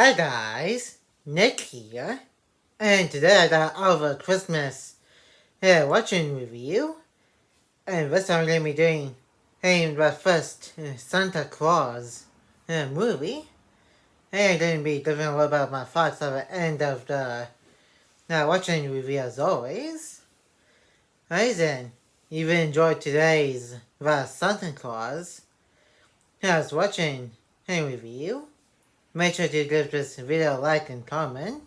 Hi guys, Nick here, and today I got our Christmas watching review, and this I'm going to be doing the first Santa Claus movie, and I'm going to be giving a little bit of my thoughts at the end of the watching review as always. Alright then, if you enjoyed today's The Santa Claus, as watching review, make sure to give this video a like and comment.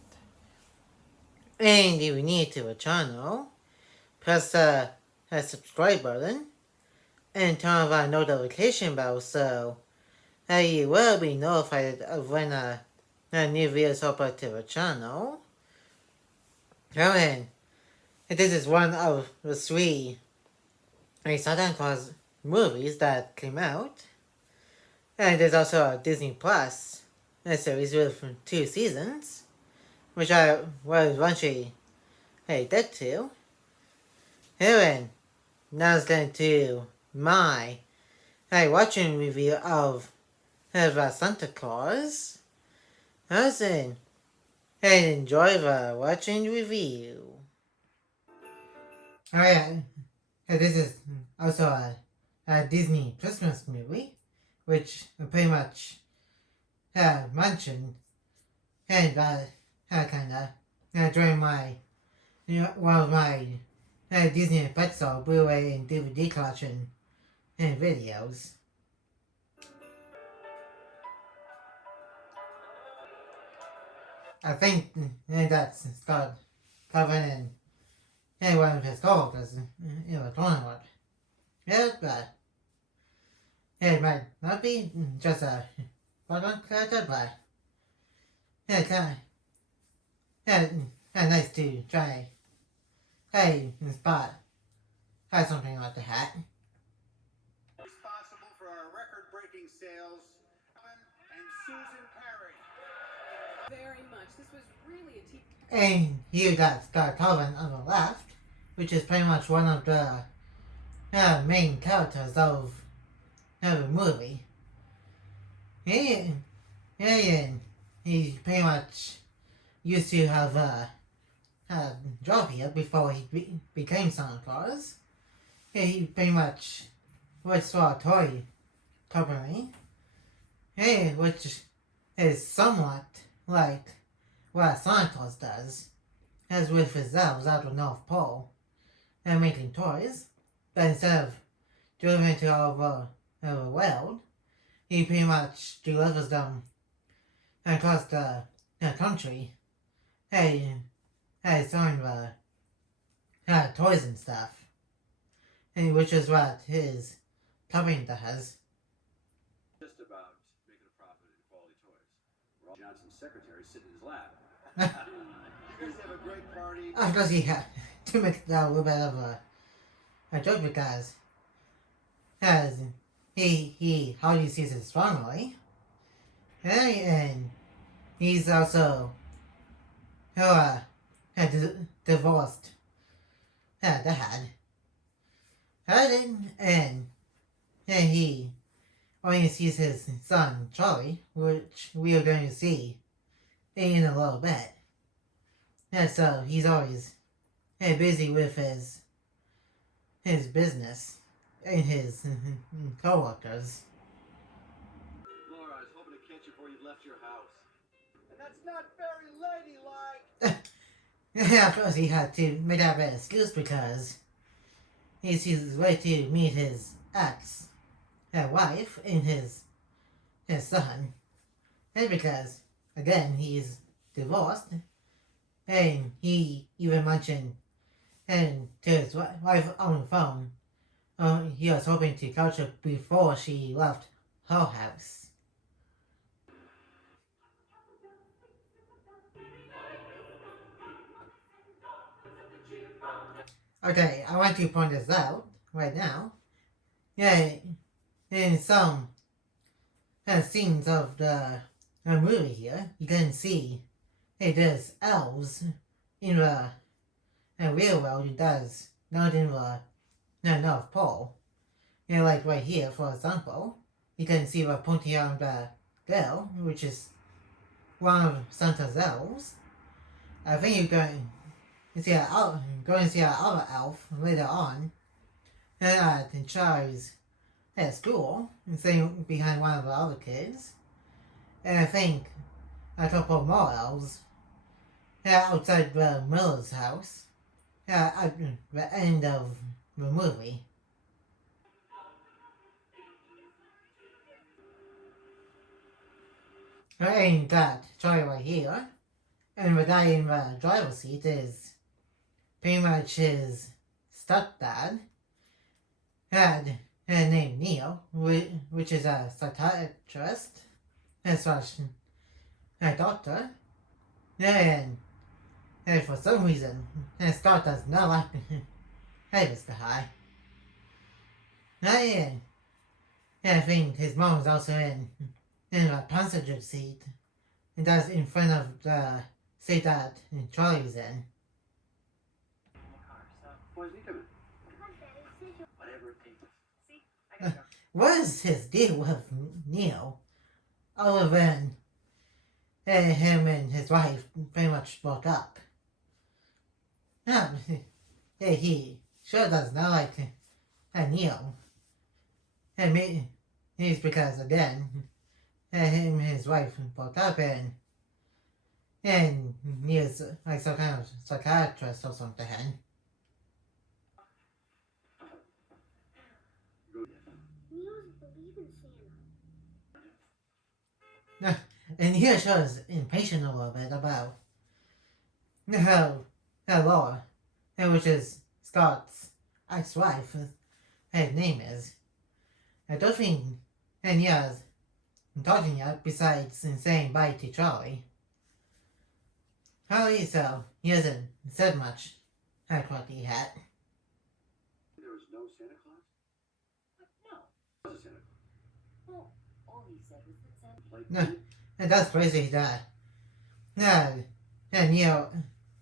And if you're new to the channel, press the subscribe button and turn on the notification bell so you will be notified of when a new video is uploaded to the channel. And this is one of the three Santa Claus movies that came out. And there's also a Disney Plus series with 2 seasons, which I will eventually get to. Here, now let's get into my watching review of the Santa Claus. Listen and enjoy the watching review. Alright, this is also a Disney Christmas movie, which I pretty much mentioned and kind of during my one of my Disney Pixar Blu-ray and DVD collection and videos. I think that's Scott Coven and one of his co-workers in the tournament. Yeah, but it might not be just a background character, but it's kind of nice to try spot something like that. Responsible for our record-breaking sales, and Susan Perry. Very much. This was really a team. And you got Scott Calvin on the left, which is pretty much one of the main characters of the movie. He pretty much used to have a job here before he became Santa Claus. He pretty much works for a toy company, which is somewhat like what Santa Claus does, as with his elves out of the North Pole, and making toys, but instead of delivering to all over the world, he pretty much delivers them across the country, selling the toys and stuff, and which is what his company does. Just about making a profit in quality toys. Ron Johnson's secretary sitting in his lap. You guys have a great party. Of course, he had to make that a little bit of a joke because he hardly sees his family, and he's also divorced dad, and he only sees his son Charlie, which we are going to see in a little bit. And so he's always busy with his business and his co-workers. Laura, I was hoping to catch you before you left your house. And that's not very ladylike. Yeah, of course he had to make that an excuse because he's his way to meet his wife and his son. And because, again, he's divorced. And he even mentioned to his wife on the phone, he was hoping to catch her before she left her house. Okay, I want to point this out right now. Yeah, in some scenes of the movie here, you can see there's elves in the real world. It does not in the North Pole. Like right here, for example, you can see the pointing on the girl, which is one of Santa's elves. I think you're going to see going to see our other elf later on. And at Charlie's at school, and sitting behind one of the other kids. And I think a couple more elves outside the Miller's house at the end of the movie. And that Charlie right here, and the guy in the driver's seat is pretty much his stepdad. Had named Neil, which is a psychiatrist, and such a doctor. And for some reason, Scott does not like this guy. And I think his mom is also in the passenger seat, and that's in front of the seat that Charlie's in. Where's he coming? Whatever it takes. See? I gotta go. What is his deal with Neil? Other than him and his wife pretty much broke up. He sure does not like Neil. And maybe it's because, again, him and his wife broke up, and Neil's like some kind of psychiatrist or something. And here shows impatient a little bit about how Laura, which is Scott's ex-wife, her name is. I don't think any has talking yet besides saying bye to Charlie. Charlie, so he hasn't said much at what he had. There was no Santa Claus? No. There was a Santa Well, all he said was that Santa. Claus. No. And that's crazy that Neil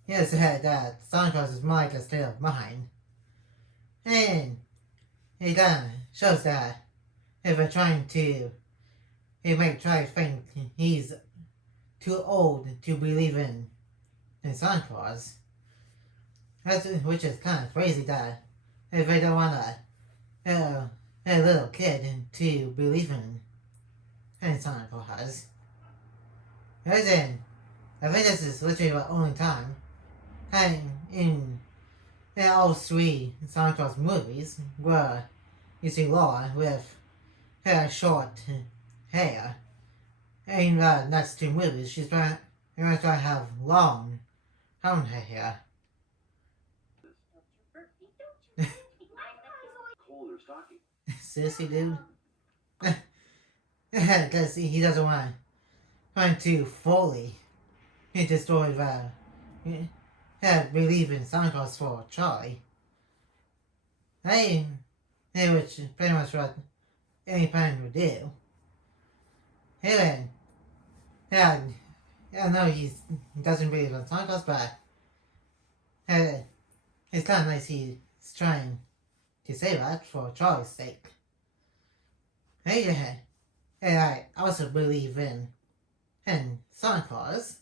said that Santa Claus is more like a state of mind. And it kind of shows that if we're trying to, it might try to think he's too old to believe in Santa Claus. Which is kind of crazy that if they don't want a little kid to believe in Santa Claus. As in, I think this is literally the only time in all three Santa Claus movies where you see Laura with her short hair. In the next two movies, she's going to have long hair. Cold or stocking. Seriously, dude? Because he doesn't want to fully destroy believe in Santa Claus for Charlie. Which pretty much what any parent would do. Anyway, I know he doesn't believe in Santa Claus, but it's kind of nice he's trying to say that for Charlie's sake. And I also believe in Santa Claus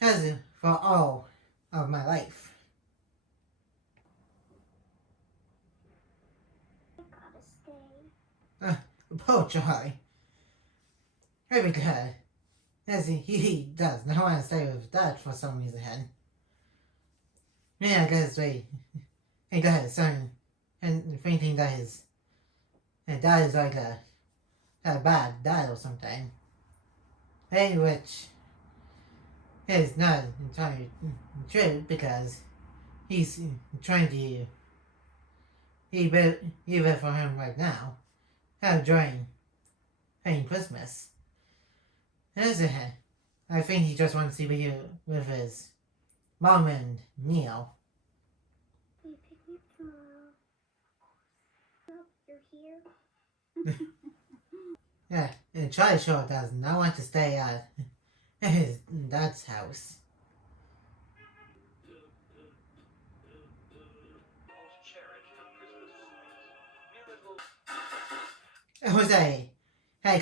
as for all of my life. I gotta stay. Poor Charlie. Very good. As he does not want to stay with Dad for some reason. Yeah, I guess he got his son and thinking that his dad is like a bad dad or something. Which is not entirely true because he's trying to even for him right now during Christmas. I think he just wants to be here with his mom and Neil. Will you pick me up tomorrow? You're here? Yeah, and Charlie sure does not want to stay at his dad's house. It was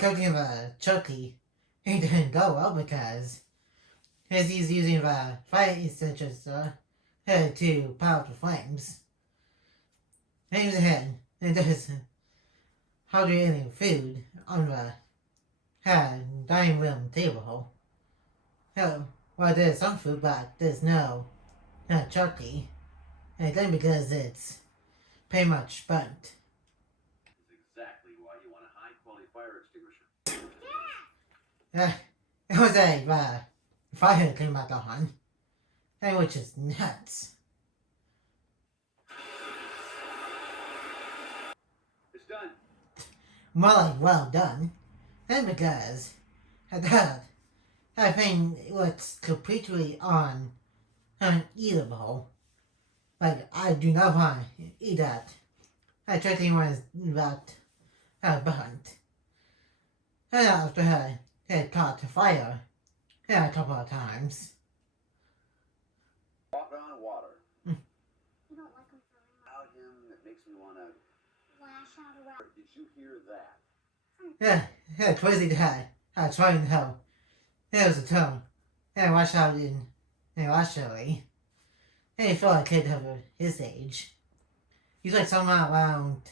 talking about Chucky it didn't go well because as he's using the fire extinguisher to put out the flames. Aims ahead and does hardly any food on the dining room table. Well, there's some food, but there's no turkey. And then because it's pretty much burnt. Is exactly why you want a high-quality fire extinguisher. It was a fire came out on, and which is nuts. It's done. More like well done, and because I think it was completely uneatable. Like I do not want to eat that. I turkey was that burnt. And after her had caught fire a couple of times. Walk on water. You don't like him very much. Out him, it makes me want to. Lash out around. Did you hear that? Crazy dad trying to help. There was a tongue. Watch out in actually. He felt a kid of his age. He's like somewhere around,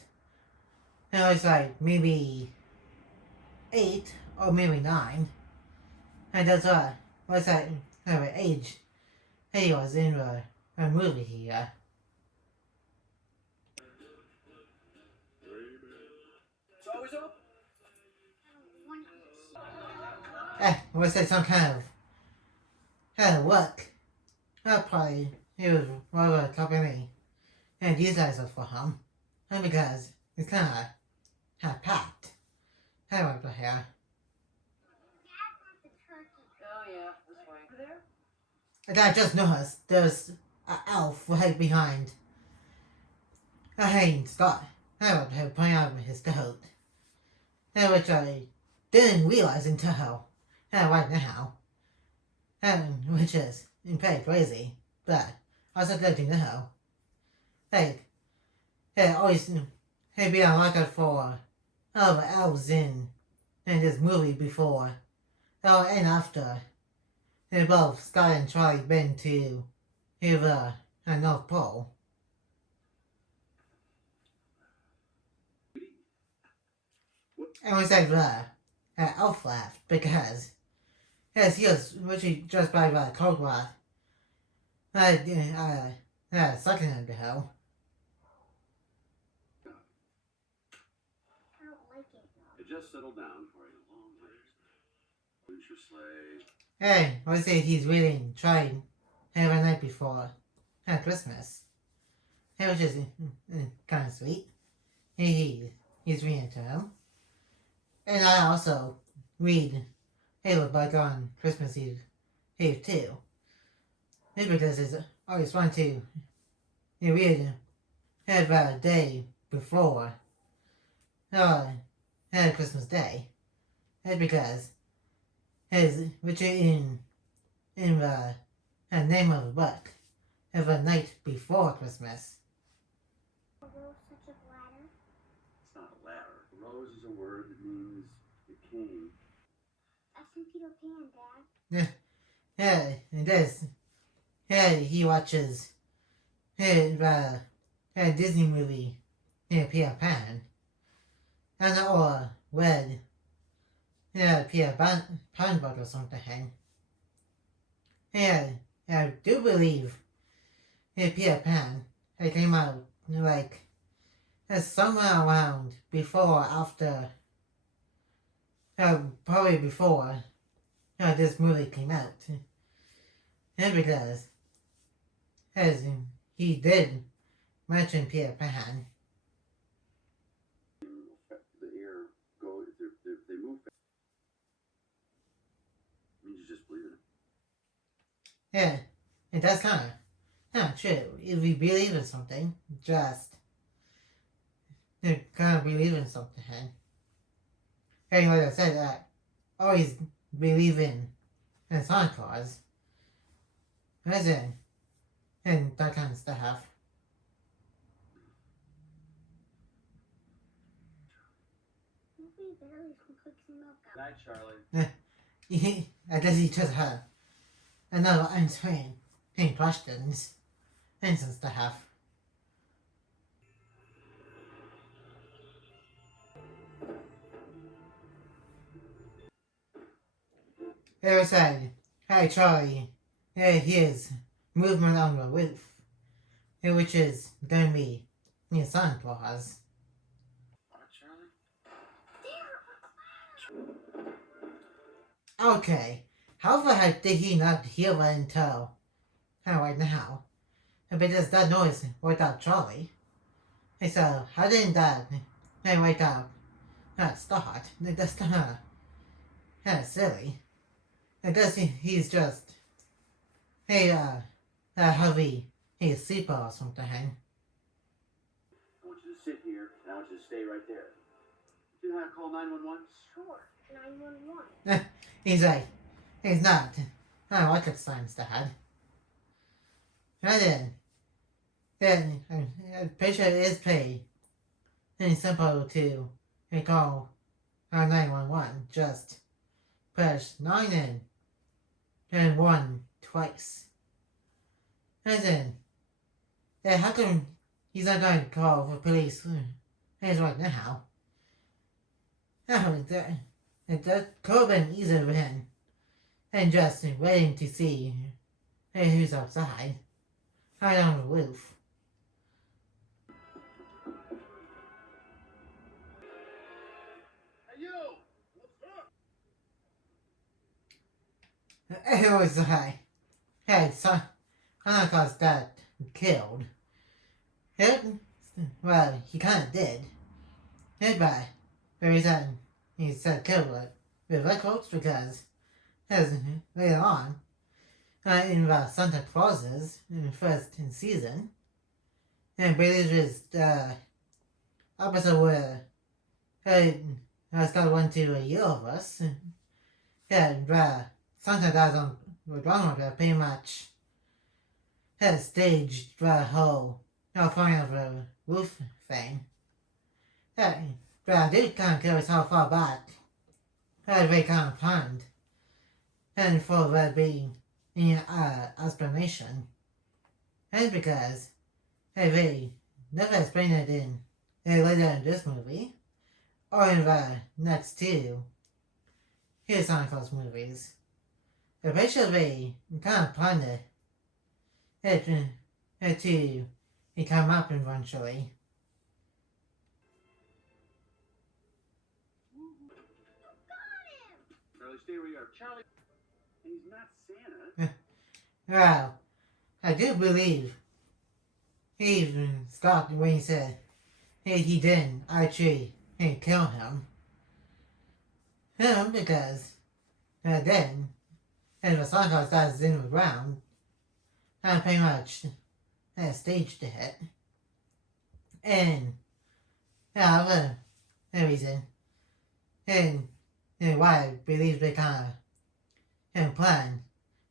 it's like maybe 8 or maybe 9. And that's what's that age he was in the movie here. It's always open. Was that some kind of work? Probably it was rather company and these guys are for him. And because it's kind of packed. I like the hair. Oh yeah, this way. Over there? And I just noticed there's an elf right behind Scott. I like to point out his coat. Which I didn't realize until right now. Which is pretty crazy. But also good to know. Like, always be on lookout for other elves in this movie before and after. Both Scott and Charlie been to the North Pole. And we said elf laughed because he was literally just by the cold water. Second ago. I don't like it. It just settled down for a long winter's night. Winter sleigh. Hey, I say he's really trying every night before Christmas. Which is kind of sweet. He's reading to him. And I also read Halo Bug on Christmas Eve too. Maybe because it's always fun to read a day before Christmas Day. It's because which in the name of the book, the night before Christmas. A rose such a ladder. It's not a ladder. Rose is a word that means it came. That's from Peter Pan, Dad. It is. He watches the Disney movie Peter Pan, and or read Peter Pan book or something. I do believe Peter Pan came out like somewhere around before or after, probably before this movie came out. Because as he did mention Peter Pan. The air go if they move fast. Means you just believe in it. And that's kind of true. If we believe in something, just kind of believe in something. And like I said, I always believe in Santa Claus. And that kind of stuff. Maybe Barry's can cook some milk out. Night, Charlie. I guess he just had another answering questions and some stuff. It was said, "Hey Charlie, here's movement on the roof," which is gonna be near Santa Claus. What, Charlie? Okay, how the heck did he not hear that until right now? But does that noise wake up Charlie? Hey, so how did that wake up start? That's kind of silly. I guess he's just heavy sleeper or something. I want you to sit here, and I want you to stay right there. Do you know how to call 911? Sure. 911. He's like, he's not rocket science, Dad. And then I'm pretty sure it is pretty simple to call 911. Just push 9 in and 1 twice. And then, how come he's not going to call the police right now? That could have been easier for him and just waiting to see who's outside, right on the roof. Hey, you! What's up? It was hey, Santa Claus got killed. Well, he kind of did. By the reason he said killed with red coats because as later on in the Santa Clauses in the first season, and British is the episode where has got one to a year of us. And Santa dies on the ground pretty much has staged the whole falling of the roof thing. But I did kind of curious how far back they kind of planned and for there being explanation. And because they never explained it in later in this movie or in the next two Santa Claus movies. But basically kind of planned it to come up eventually. Charlie, stay where you are. Charlie, he's not Santa. Well, I do believe he even stopped when he said he didn't actually kill him. Because then, and the Santa Claus dies in the ground, I pretty much staged the hit. And the reason, and why I believe they kind of planned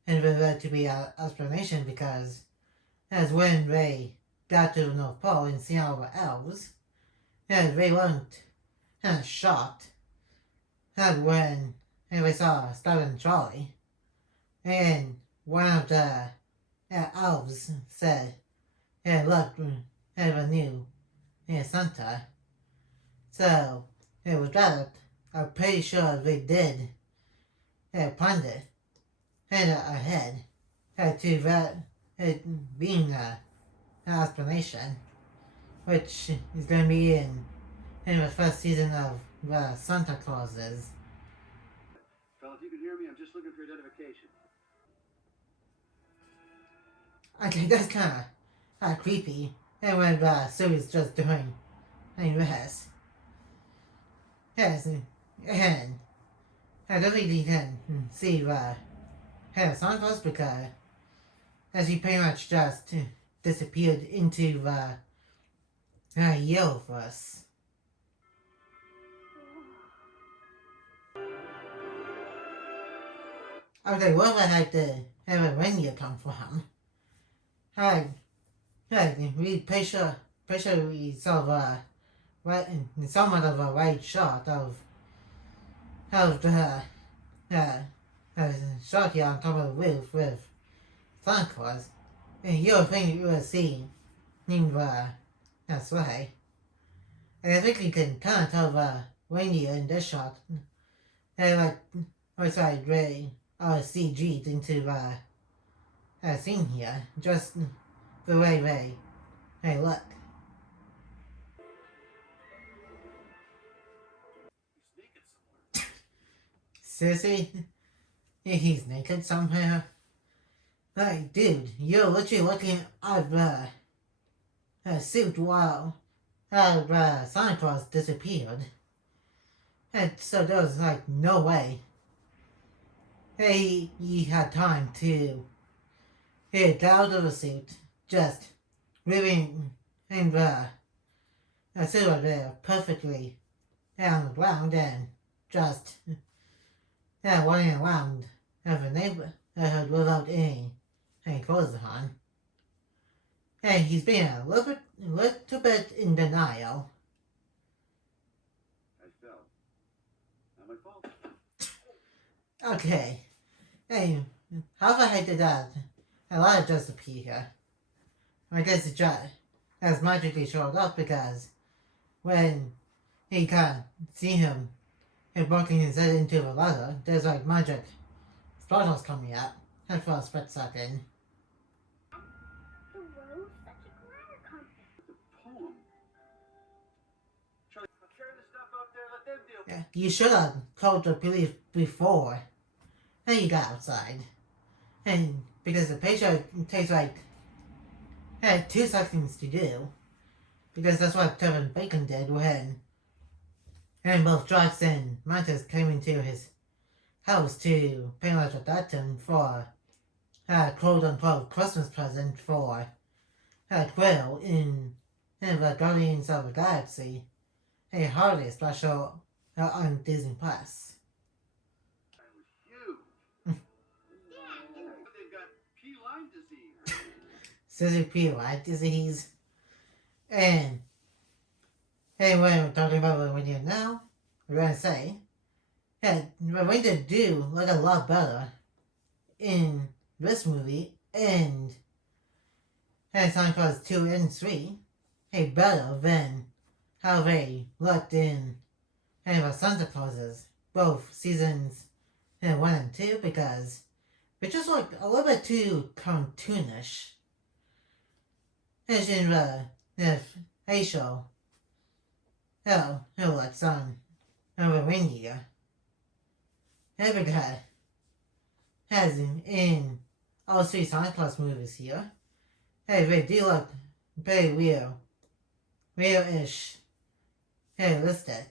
and for there to be an explanation because as when they got to the North Pole and see all the elves, they weren't shocked when they saw Star and Charlie. And one of the elves said, look, a new Santa. So, with that, I'm pretty sure they did plan it ahead to that being an explanation, which is going to be in the first season of the Santa Clauses. Fella, if you can hear me, I'm just looking for identification. Okay, that's kind of creepy. And when the series just doing this. Yes, and I don't think you can see the Santa Claus because as he pretty much just disappeared into the Yellowverse. Okay, where the heck did the reindeer come from? We pretty sure we saw the somewhat of a right shot of the shot here on top of the roof with Santa Claus, and you would think you would see him that way. And I think you can kind of tell the reindeer in this shot. They really CG'd into the scene here, just the way they look. Seriously? He's naked somewhere? Like, dude, you're literally looking at the suit while Santa Claus disappeared. And so there was like no way he had time to get out of the suit, just leaving him the suit there perfectly on the ground and just running around the neighborhood without any clothes on. And he's being a little bit in denial. I fell. Not my fault. Okay. Hey, how the heck did that? A lot of just appear here. I guess it just has magically showed up because when he can't see him and bumping his head into the ladder, there's like magic sparkles coming out. And for a split second. The rose, such a glitter company. The poem. Charlie, carry the stuff up there. Let them deal. Yeah, you should have called the police before. Then you got outside. And because the picture takes like 2 seconds to do. Because that's what Kevin Bacon did when both Drax and Mantis came into his house to pay much attention for quote-unquote Christmas present for Quill in the Guardians of the Galaxy, a holiday special on Disney Plus. I was huge. They've got P. Lyme disease. Scissor P-Lyme disease. And anyway, we're talking about what we're doing now. We're going to say that we're going to do like a lot better in this movie and Santa Claus 2 and 3 better than how they looked in the Santa Clauses, both seasons 1 and 2, because they're just like a little bit too cartoonish. As in the facial looks on the reindeer. Every guy has in all 3 Santa Claus movies here. They do look very real-ish, realistic.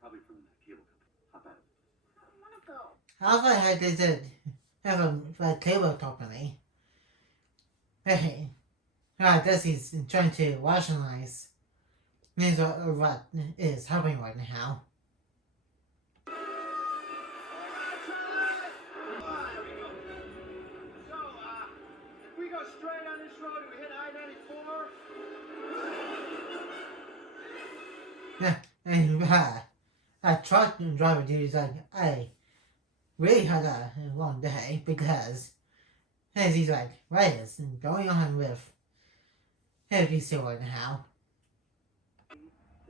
Probably from the cable company. Hop out. I want to go. How the heck is it have a cable company? Hey, I guess he's trying to rationalize what is happening right now. So, if we go straight on this road and we hit I-94, Yeah, and a truck driver dude is like, I really had a long day because as he's like, what is going on with these two right now?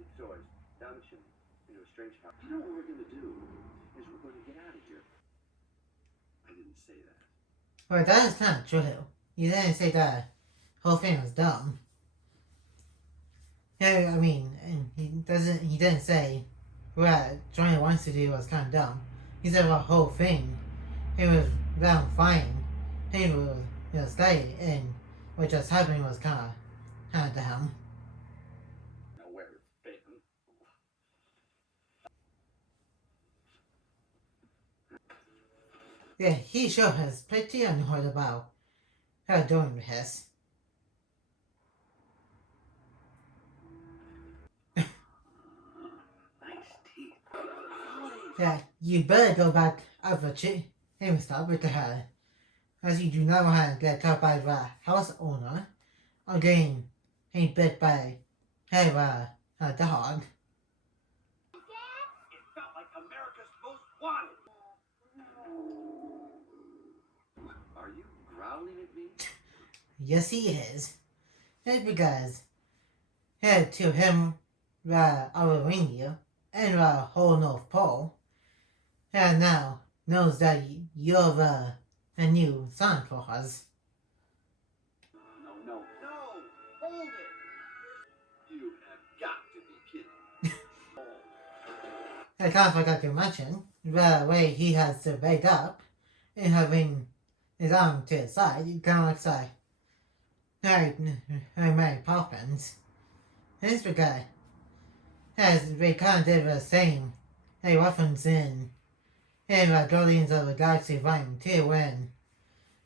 take Zoys down the chimney into a strange house. You know what we're going to do is we're going to get out of here. I didn't say that. Well, that is kind of true. You didn't say that whole thing was dumb. Yeah, I mean, he didn't say what Johnny wants to do was kind of dumb. He said the whole thing, it was down fine. He was stay, and what just happened was kind of dumb. Now, where it's been. Yeah, he sure has pretty annoyed about her doing this. Nice teeth. Yeah, you better go back out the and stop with her, as you do not want to get caught by the house owner or getting bit by a dog. wanted. Are you growling at me? Yes, he is. It's because to him, our reindeer and the whole North Pole, and now knows that you're the new Santa Claus. No, no, no! Hold it! You have got to be kidding. I can't forget to mention the way he has to wake up and having his arm to his side. It kind of looks like Mary Poppins. This guy has they kind of did the same reference in Guardians of the Galaxy Volume 2 when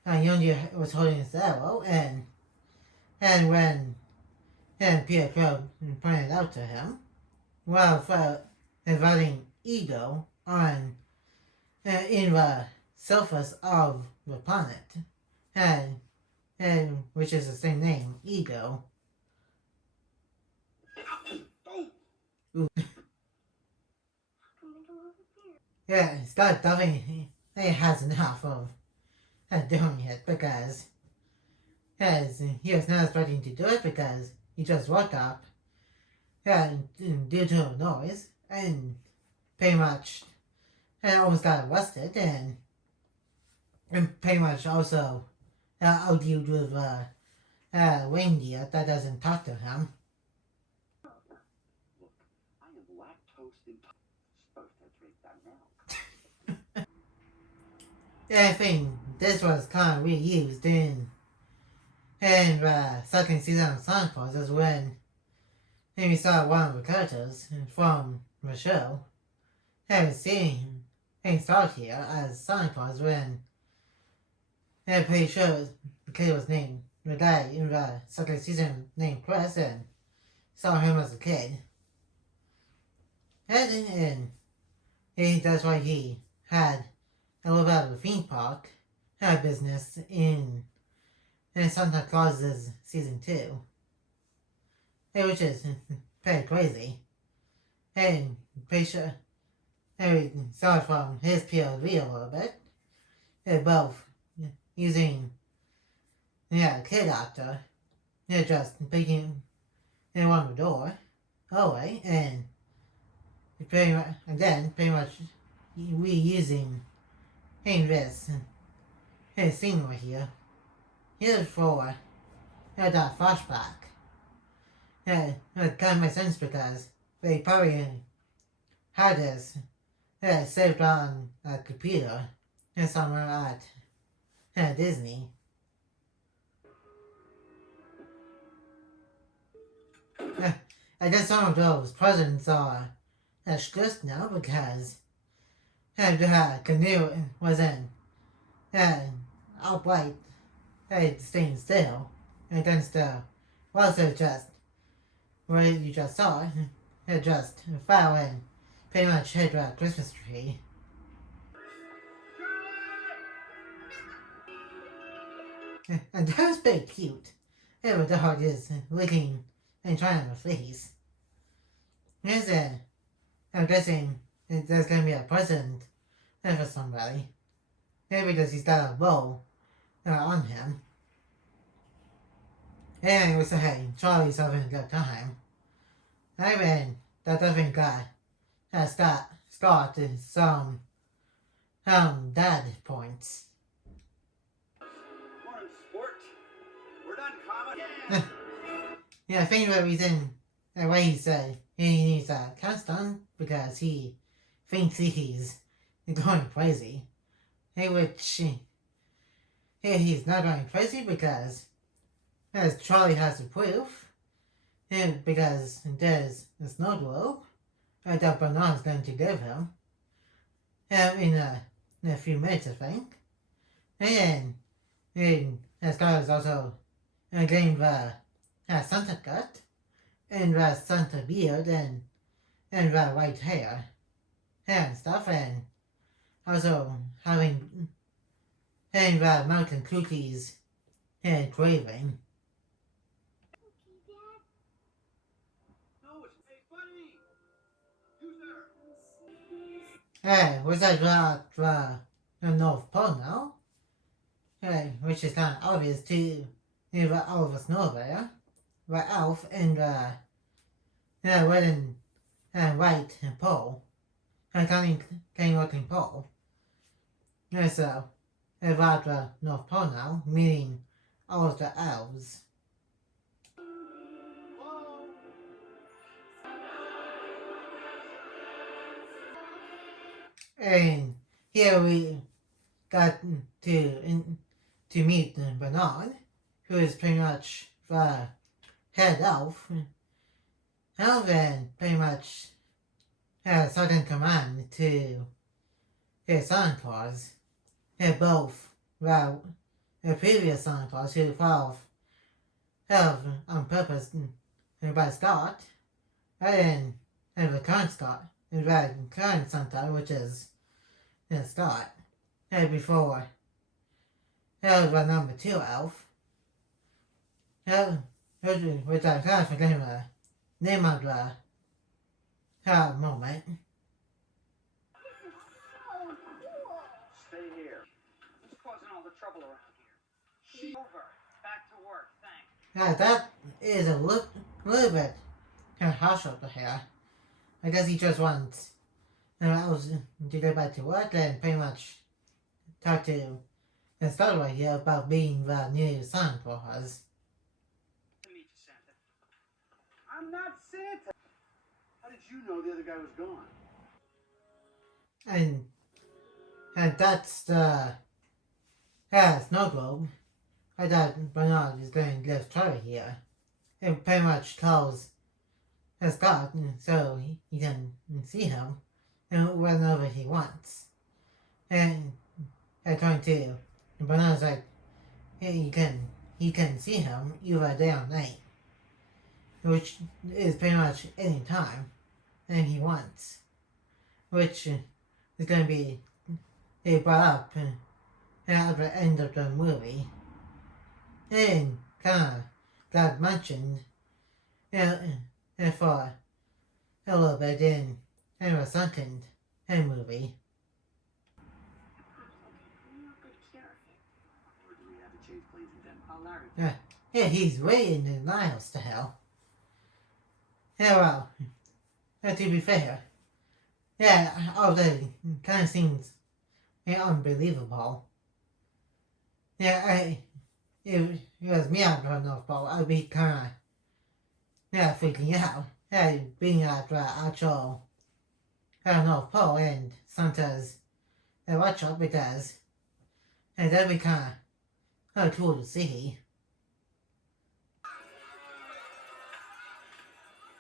Yondu was holding his arrow and when Peter Quill pointed out to him while inviting Ego on in the surface of the planet and which is the same name, Ego. Ooh. Yeah, Scott definitely he has enough of doing it because he was not expecting to do it because he just woke up and due to a noise and pretty much almost got arrested and pretty much also argued with reindeer that doesn't talk to him. Look, I am lactose intolerant. Supposed to drink that now. I think this was kind of reused in the second season of Santa Claus is when we saw one of the characters from the show and seeing him start here as Santa Claus when I'm pretty sure the kid was named the guy in the second season named Chris and saw him as a kid. And that's why he had a little bit of a theme park business in Santa Claus's season 2. Which is pretty crazy. And pretty sure we saw it from his POV a little bit. They're both using a kid actor. They're just picking one the door away and pretty much reusing this scene right here. Here's for that flashback. That kind of makes sense because they probably had this saved on a computer somewhere at Disney. I guess some of those presents are stressed now because the canoe wasn't outright staying still against the also just where you just saw it just fell and pretty much hit the Christmas tree. And that was pretty cute. The dog is licking and trying on the face. I'm guessing there's gonna be a present for somebody. Maybe because he's got a bow on him. And we say, hey, Charlie's having a good time. I mean, that definitely got Scott some dad points. Morning, sport. We're done, comedy. Yeah, I think the reason why he said he needs a cast on because he thinks he's going crazy. Which he's not going crazy because as Charlie has the proof, and because there's a snow globe that Bernard's going to give him in a few minutes, I think. And Scott is also getting the Santa cut and the Santa beard and the white hair and stuff, and also having the mountain cookies and craving. No, it's hey, buddy. You there? Hey, was that the North Pole now? Hey, which is kind of obvious to all of us know there. But Alf and red and white pole, kind looking pole. Yeah, so about the North Pole now, meaning all of the elves. And here we got to meet Bernard, who is pretty much the head elf. Elven pretty much has second command to his Santa Claus. They're both well the previous Santa Claus who fell off on purpose by Scott, and the current Scott, and the current Santa, which is Scott, and before the number 2 elf, which I kind of forget the name of the moment. Stay here. Who's causing all the trouble around here? Over. Back to work, thanks. Yeah, that is a little bit kind of harsh over here. I guess he just wants elves to go back to work and pretty much talk to the Scott right here about being the new Santa Claus. To meet you, Santa. I'm not Santa. How did you know the other guy was gone? And that's the snow globe. I thought Bernard is going to live Troy here. It pretty much tells Scott so he can see him and whenever he wants. And according to Bernard's like he can see him either day or night, which is pretty much any time and he wants, which is going to be brought up at the end of the movie and kind of got mentioned for a little bit in the second movie. I'm not gonna care of it. Or do we have to change planes again? Oh, Larry. Yeah, he's way in denial still. Yeah, well, to be fair, all that kind of seems unbelievable. Yeah, if it was me out of North Pole, I'd be kind of freaking out. Yeah, being at the actual North Pole and Santa's workshop because that'd be kind of cool to see.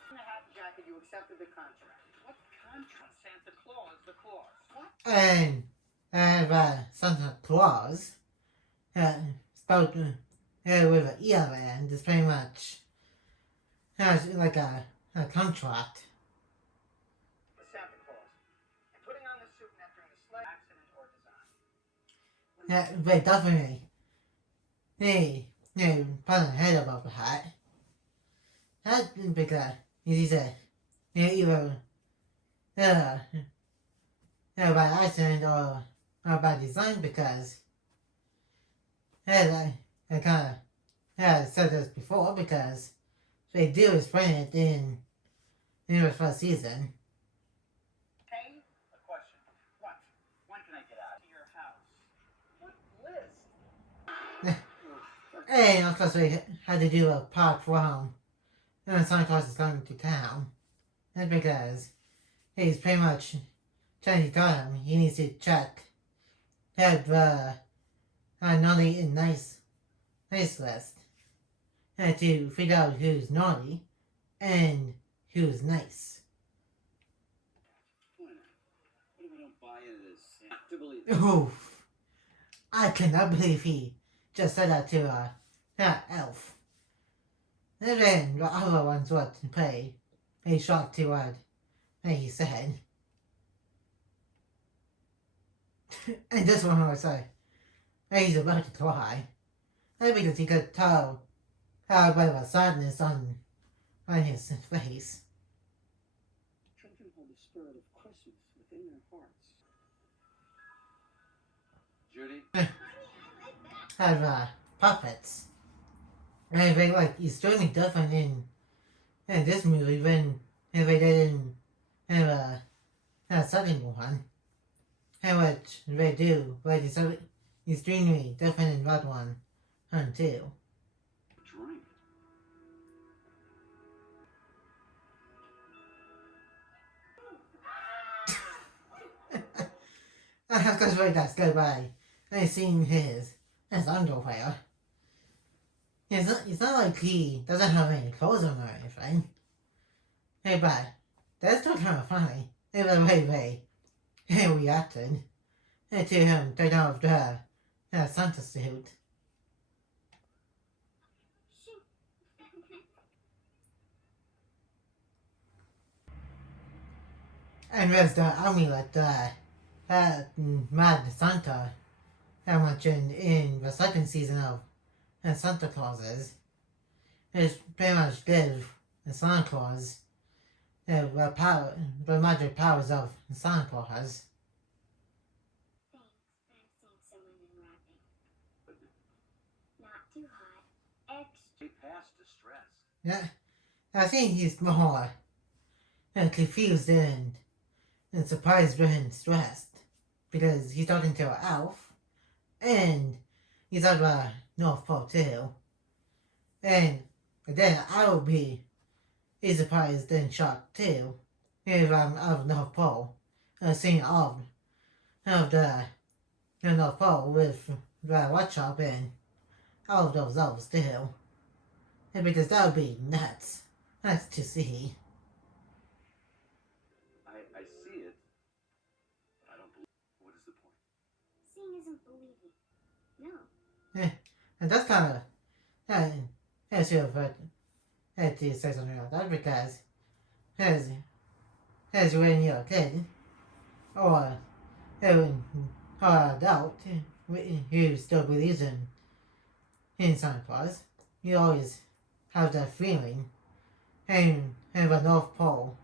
In the hat and jacket, you accepted the contract. What contract? Santa Claus, the clause. What? And Santa Claus, spelled with an E on the end, is pretty much like a contract. Santa Claus. And putting on the suit and entering the sleigh, accident or design. Yeah, but definitely, put a head above the hat. That's because he said, either by accident or by design because I kind of said this before because they do explain it in the first season. Okay? A question. What? When can I get out to your house? What list? And of course we had to do a part from Santa Claus is coming to town. That's because he's pretty much trying to tell him he needs to check the naughty and nice list to figure out who's naughty and who's nice. Why not? What if I don't buy into this? I have to believe it. Oof. I cannot believe he just said that to that elf. And then the other ones would pay a shock to what he said. And this one was like, he's about to cry. Because he could tell how a bit of a sadness on his face. can hold the spirit of Christmas within their hearts. Judy? Have puppets. And they like extremely different in this movie than they did in a second one. And what they do, but it's extremely different in that one too. Drink. I have to wait that go by. I seen his underwear. It's not like he doesn't have any clothes on or anything. Hey, but that's still kind of funny. The way they reacted to him taking off the Santa suit. And there's the amulet that Mad Santa I mentioned in the second season of Santa Clauses. It's pretty much give Santa Claus the magic powers of Santa Claus. Thanks, but I've seen someone in wrapping. Not too hot. Extra. Way past distress. Yeah, I think he's more confused and surprised and stressed because he's talking to an elf and he's at the North Pole too. And then I will be surprised and shocked too if I'm of the North Pole, seeing of the North Pole with the workshop and all of those elves too. And because that would be nuts. Nuts to see. I see it, but I don't believe. What is the point? Seeing isn't believing. No. And that's kind of, I should have had to say something about that because as when you're a kid or an adult who still believes in Santa Claus, you always have that feeling. And the North Pole,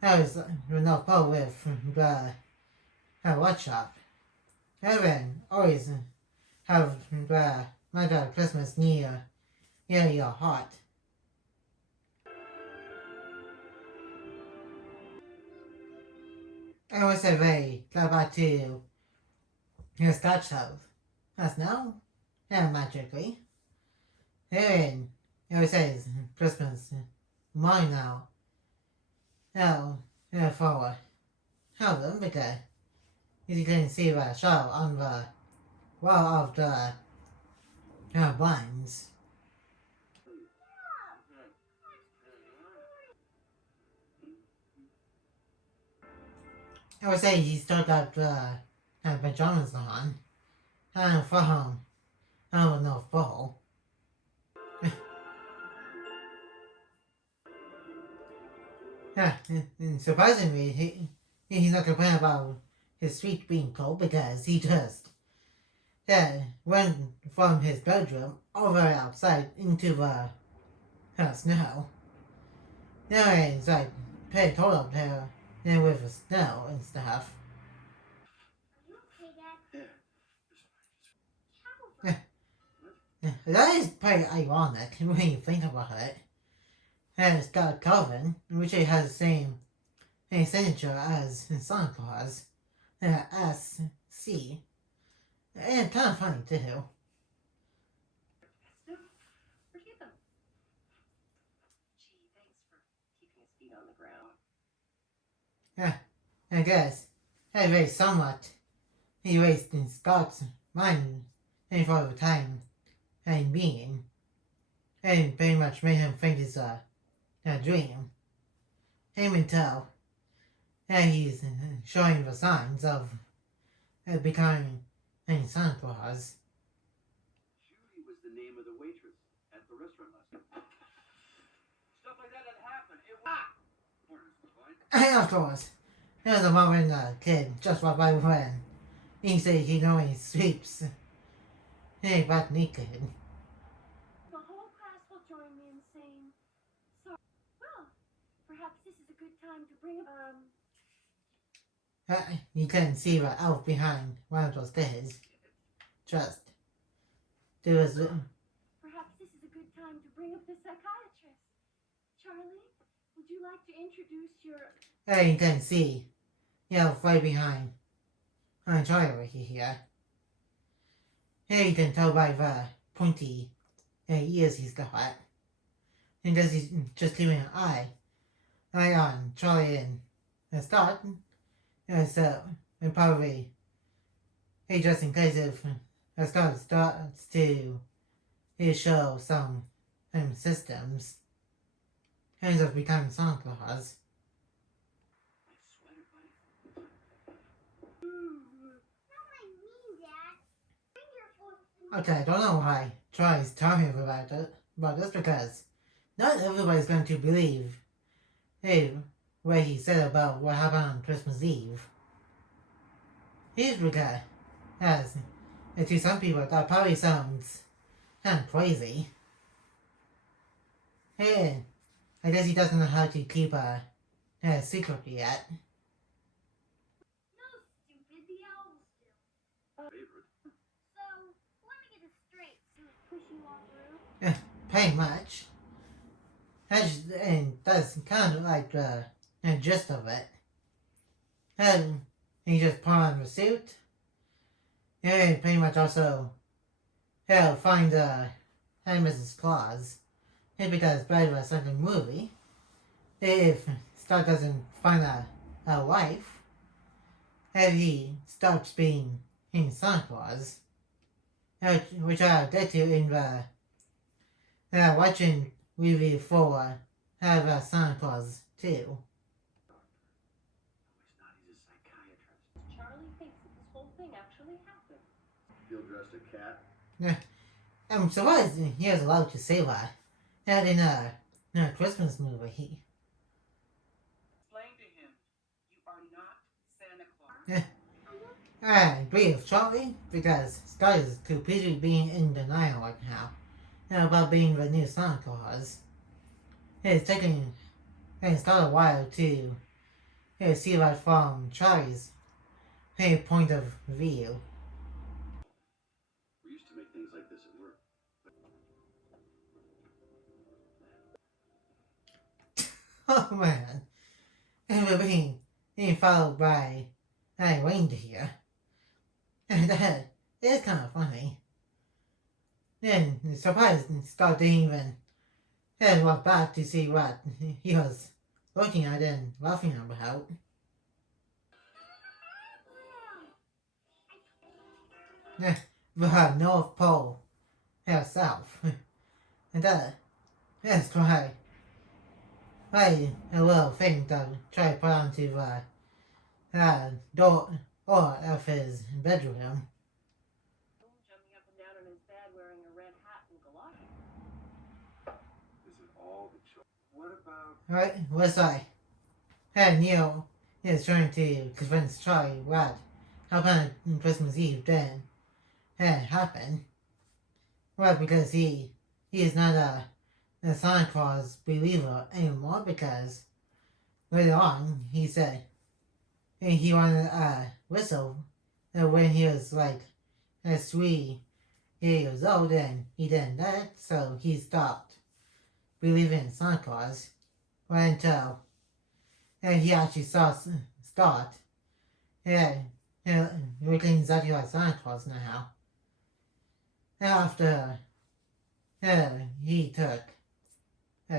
that was the North Pole with the workshop. Everyone always have the Mother Christmas near your heart. I was very glad back to your Scotch House. That's now, magically. And it says Christmas morning now. Now, for them because you can see the show on the wall of the blinds. I would say he still got pajamas on from the North Pole. Yeah, and surprisingly, he's not complaining about his feet being cold because he just went from his bedroom over outside into the snow. Now it's like pretty cold up there and with the snow and stuff. Are you okay, Dad? Yeah. Shower. That is pretty ironic when you think about it. And Scott Calvin, which has the same signature as Santa Claus, SC, and kind of funny too. Forget them. Gee, thanks for keeping his feet on the ground. I guess that very somewhat erased in Scott's mind for the time and being, and pretty much made him think it's a dream. Him until he's showing the signs of becoming a Santa Claus. Judy was the name of the waitress at the restaurant last night. Stuff like that had happened. It was. And of course, there's a moment the kid just walked by when he said he always sweeps. He got naked. The whole class will join me in saying, sorry. Well, perhaps this is a good time time to bring You can see the elf behind one of those stairs. Just there was Perhaps this is a good time to bring up the psychiatrist. Charlie, would you like to introduce your... you can see the elf right behind Charlie over here. Here you can tell by the pointy ears he's got. And he's just leaving an eye right on Charlie and start. So and probably just in case if Scott starts to show some systems ends up becoming Santa Claus. Nice sweater, buddy. Not what I mean, Dad. Bring your foot. Okay, I don't know why Charlie's telling me about this because not everybody's going to believe what he said about what happened on Christmas Eve. He's because as to some people that probably sounds kind of crazy. Hey, I guess he doesn't know how to keep a secret yet. No, stupid. The elves do. Favorite. So, let me get this straight. So push you all through? Pretty much. And that's kind of like the gist of it. And he just put on the suit. And pretty much also find Mrs. Claus. And because by the second movie, if Star doesn't find a wife, and he starts being in Santa Claus, which I'll get to in the watching review for Santa Claus 2. No, he's not. He's a psychiatrist. Charlie thinks that this whole thing actually happened. Field dressed a cat. I'm surprised he was allowed to say that. And in a Christmas movie. Explain to him, you are not Santa Claus. I agree with Charlie because Scott is completely being in denial right now about being the new Santa Claus. It's taking Scott a while to see that from Charlie's point of view. We used to make things like this at work. Oh man. And we're being followed by a reindeer. And that is kind of funny. Then surprised Scott didn't even walk back to see what he was looking at and laughing about. The North Pole herself. And that's why a little thing to try to put onto the door of his bedroom. Jumping up and down in his bed wearing a red hat and galoshes. Is it all the children? What about... Right? What's I? Neil is trying to convince Charlie what happened on Christmas Eve then happened. Well, because he is not a Santa Claus believer anymore because later on he said he wanted a whistle when he was like 3 years old and he didn't that, so he stopped believing in Santa Claus until he actually saw start looking exactly like Santa Claus now. After he took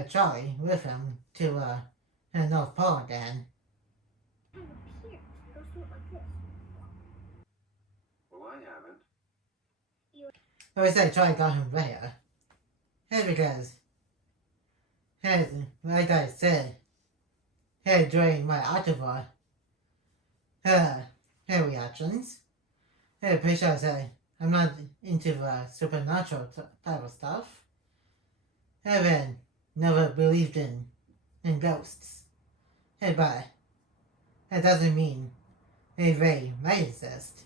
Charlie with him to North Pole again. Kind of appears. It goes through it like this. Well, I haven't. I would say Charlie got him there. Because, like I said, during my October reactions, pretty sure I said I'm not into the supernatural type of stuff. Haven't never believed in ghosts. But that doesn't mean they might exist.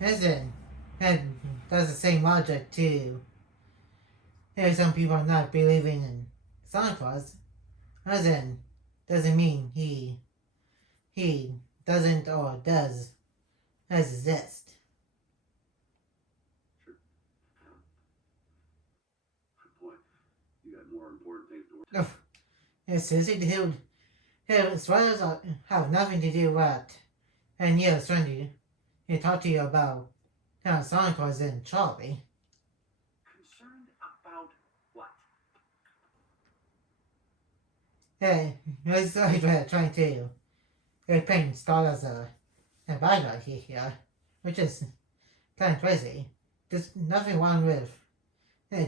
Listen, that's the same logic to some people not believing in Santa Claus, as in doesn't mean he doesn't or does exist. Sure. Good point. You got more important things to worry. Oh, it's seriously, dude. Hey, spoilers have nothing to do with. And yeah, Sandy, he talked to you about how Sonic was in Charlie. Concerned about what? Hey, he's trying to paint Star as a bad guy here, which is kind of crazy. There's nothing wrong with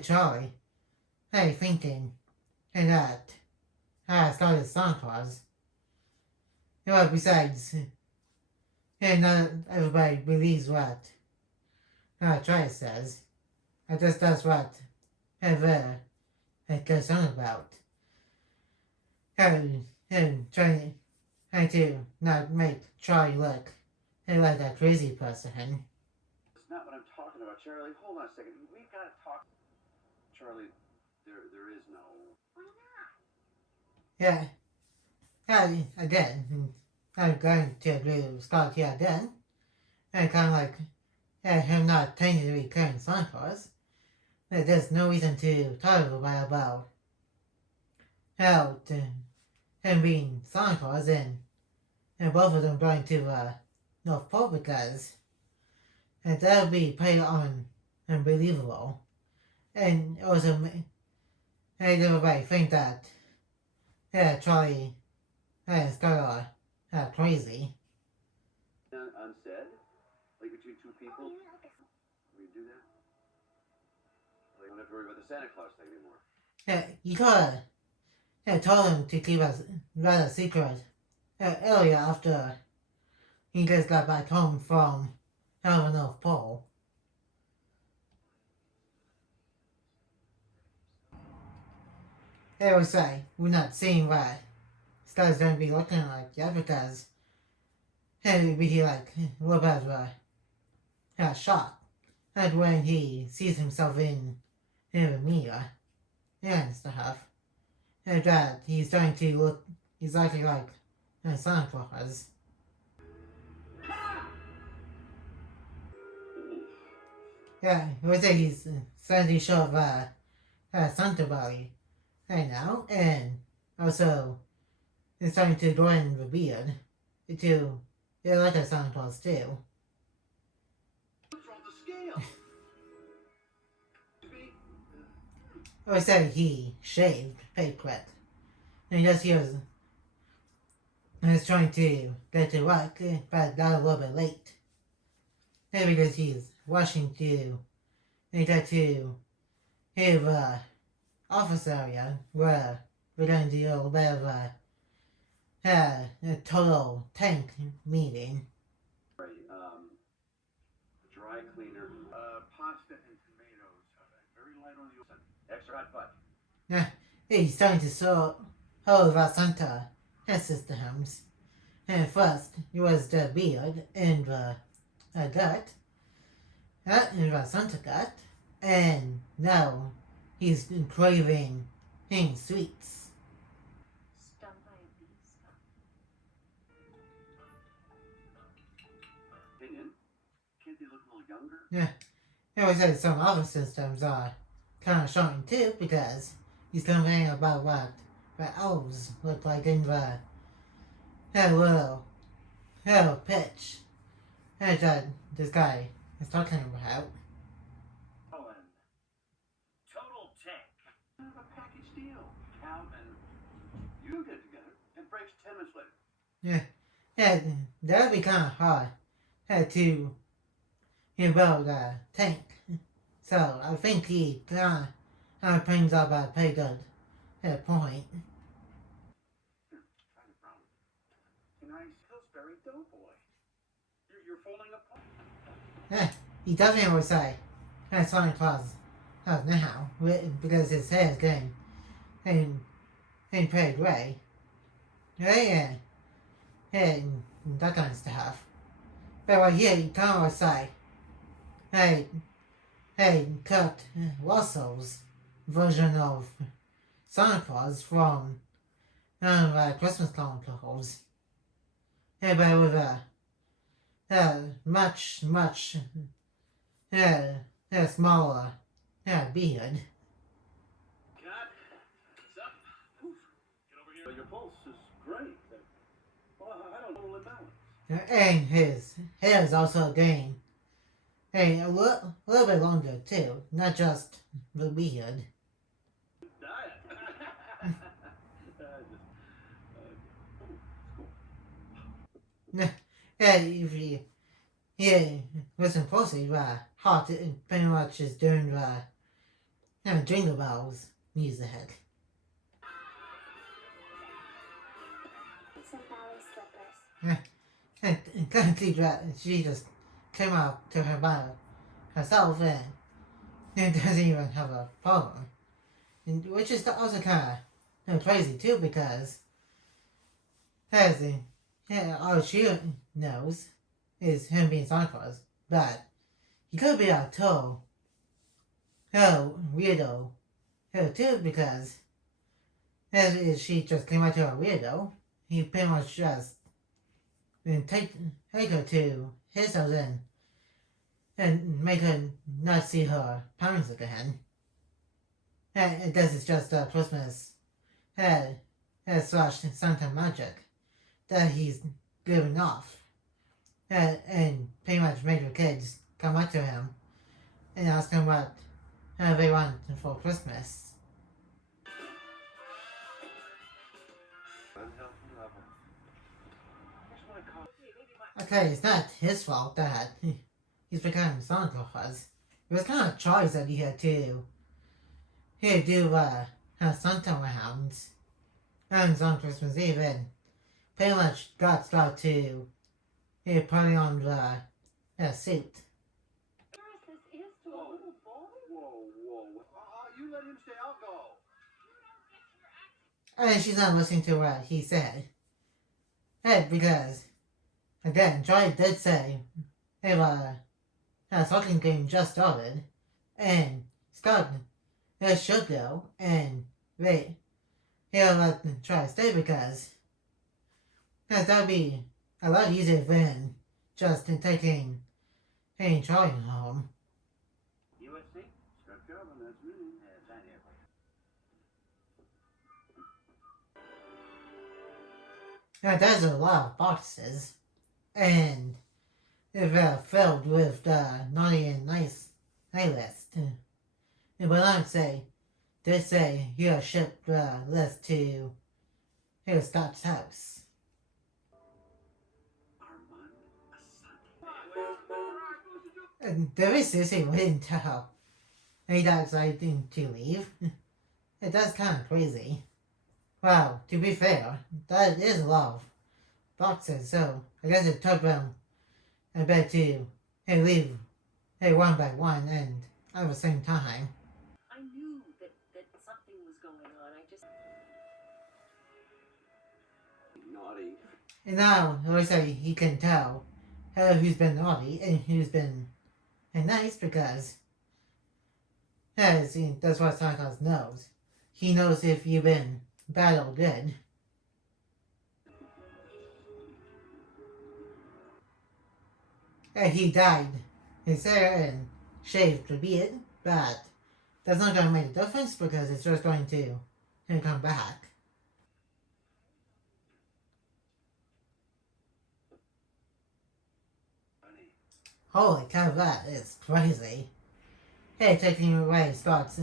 Charlie, thinking that Star is Santa Claus. Well, besides, not everybody believes what Charlie says. I guess that's what they're concerned about. And trying to not make Charlie look like a crazy person. It's not what I'm talking about, Charlie. Hold on a second. We've got to talk. Charlie, there is no. Why not? Yeah, again, I'm going to agree with Scott here again. And kind of like him not technically carrying Santa Claus. There's no reason to talk about how him being Santa Claus and both of them going to North Pole because that would be pretty unbelievable. And also made everybody think that Charlie and Skylar are crazy. Unsaid? Like between two people? Oh, yeah, okay. We do that? Well, you don't have to worry about the Santa Claus thing anymore. You could have told him to keep a secret earlier after he just got back home from the North Pole. They would say, we're not seeing what Sky's going to be looking like yet because it would be like a little bit of a shock. And when he sees himself in the mirror and stuff, and that he's starting to look exactly like Santa Claus. Yeah, it would say he's starting to show up Santa body right now, and also he's starting to grow in the beard to like a Santa Claus too. What's wrong with the scale? I would say he shaved pretty quick. And he just hears he's trying to get to work, but got a little bit late. Maybe because he's rushing to get to his office area where we're going to do a little bit of a total tank meeting. Right, dry cleaner. Pasta and tomatoes. Very light on the oil. Extra hot fudge. Yeah, he's starting to show about Santa systems. And first, it was the beard and the gut. And the Santa gut. And now he's craving sweets. Stung by a bee, Scott. Opinion? Can't they look a little younger? Yeah. It was like some other systems are kind of showing too because he's complaining about what elves look like in the little pitch that this guy is talking about. Colin. Total tank. Kind of a package deal. Cal and you get together. It breaks 10 minutes later. Yeah, that would be kind of hard to build a tank. So I think he kind of brings up a pretty good point. Try the brown. Nice Pillsbury Doughboy. You're falling apart. Yeah, he definitely would say Santa Claus now because his hair is getting pretty gray. Yeah, and that kind of stuff. But right here, he kind of would say, hey, Kurt Russell's version of Santa Claus from Christmas chronicles. Yeah, but with much smaller beard. Cat, what's up? Oof. Get over here. Your pulse is great. Well, I don't know imbalance. And his hair is also getting a little bit longer too, not just the beard. Diet. If you listen closely, Hot pretty much is doing the Jingle Bells music. Some ballet slippers. And kind of that she just came up to her by herself and doesn't even have a problem. And, which is also kind of crazy too, because all she knows is him being Santa Claus, but he could be a total weirdo too, because as she just came out to a weirdo, he pretty much just take her to his house and make her not see her parents again. And this is just a Christmas slash Santa magic that he's giving off. And pretty much made the kids come up to him and ask him what they want for Christmas. Unhealthy level. Here's my car. Okay, it's not his fault that he's becoming Santa Claus. It was kind of a choice that he had to do Santa rounds and on Christmas Eve, and pretty much got started to putting on the suit. This is to a little boy. Whoa. You let him stay. I'll go. And she's not listening to what he said. Because, again, Charlie did say, hey, the soccer game just started, and Scott should go, and wait, he'll let them try to stay because that'd be a lot easier than just taking Charlie home. USC? Scott Calvin, that's me. That here. Now, there's a lot of boxes, and they're filled with the naughty and nice list. And what I would say, they say you shipped the list to Scott's house. And there is seriously waiting to he decided to leave. That's kind of crazy. Wow, to be fair, that is a lot of boxes, so I guess it took them a bit to leave one by one and at the same time. I knew that something was going on. I just. Naughty. And now, at least he can tell who's been naughty and who's been nice, because that's what Santa Claus knows. He knows if you've been bad or good. And he dyed his hair and shaved the beard, but that's not going to make a difference because it's just going to come back. Holy cow, that is crazy. Hey, taking away Scott's